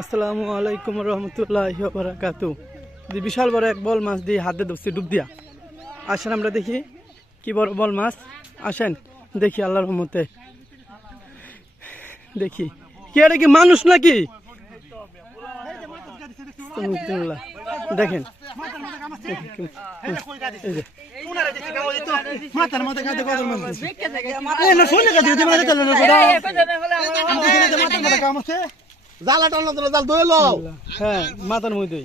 আসসালামু আলাইকুম রহমতুল্লাহি ওয়া বারাকাতু। বিশাল বড় এক বল মাছ দিয়ে হাতে ধরছি ডুব দিয়া। আসেন আমরা দেখি কি বড় বল মাছ। আসেন দেখি আল্লাহর রহমতে। দেখি কি এটা কি মানুষ নাকি? দেখেন হ্যাঁ মাথার মধ্যে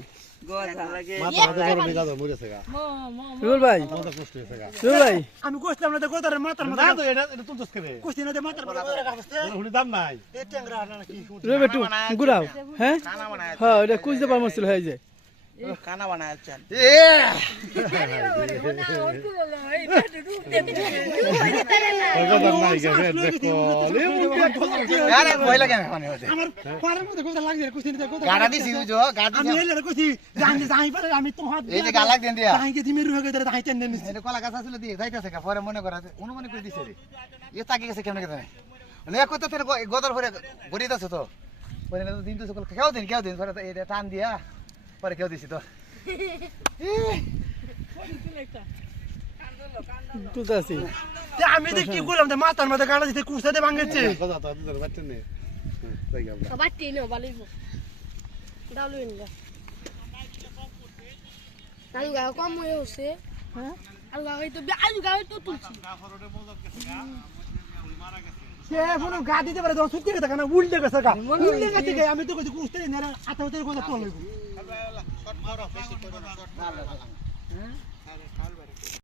ভাই আমি কইছিলাম না গোদারে মাথার মধ্যে না তো এটা তুলছস করে কইছিস না যে মাথার মধ্যে গোদারে কাছে হুনি দাম নাই এই ট্যাংরা না কি রবে টু গুড়াও হ্যাঁ হ্যাঁ এটা কুইজতে পারমছিল হয়ে যায় কানা বানায় আছেন আরে ভয় লাগে মানে আমার পারের মধ্যে গোদা লাগছে কইছিস না গোদা গাড়া দিছি বুঝো গাড়ি আমি এলে কইছি জানি যাই পারে আমি তো হাত এই যে গালাক দেন দিয়া তাই কি দিমের রুহে গেলে তাই টেন দেন এটা কলা গাছ আছিল দিয়ে যাইতাছে কা পরে মনে করা অনুমান করে দিছে রে এ তাকি গেছে কেমনে কেন মানে কত ফের গোদার পরে গড়িতাছে তো পরে না দিন তো সকল কেউ দিন পরে এটা টান দিয়া পরে কেউ দিছি তো আমি তো কি করলাম মাথার মধ্যে গাড়া দিতে কুস্তাতে ভাঙেছে কম হয়ে হচ্ছে গা দিতে পারে সুতি গেছে কেন উল্টে গেছে আমি তো কুস্তে আতা কথা চলবে